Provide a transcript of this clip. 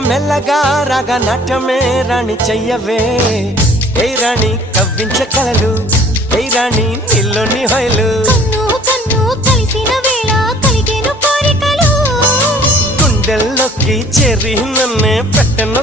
మెల్లగా రాగా నాట్యమే రాణి చెయ్యవే ఏ రాణి కవ్వించ కలలు ఏ రాణి నీలోని హొయలు కన్ను కన్ను కలిసిన వేళ కలిగేను కోరికలు గుండెల్లోకి చేరి నన్నే పెట్టను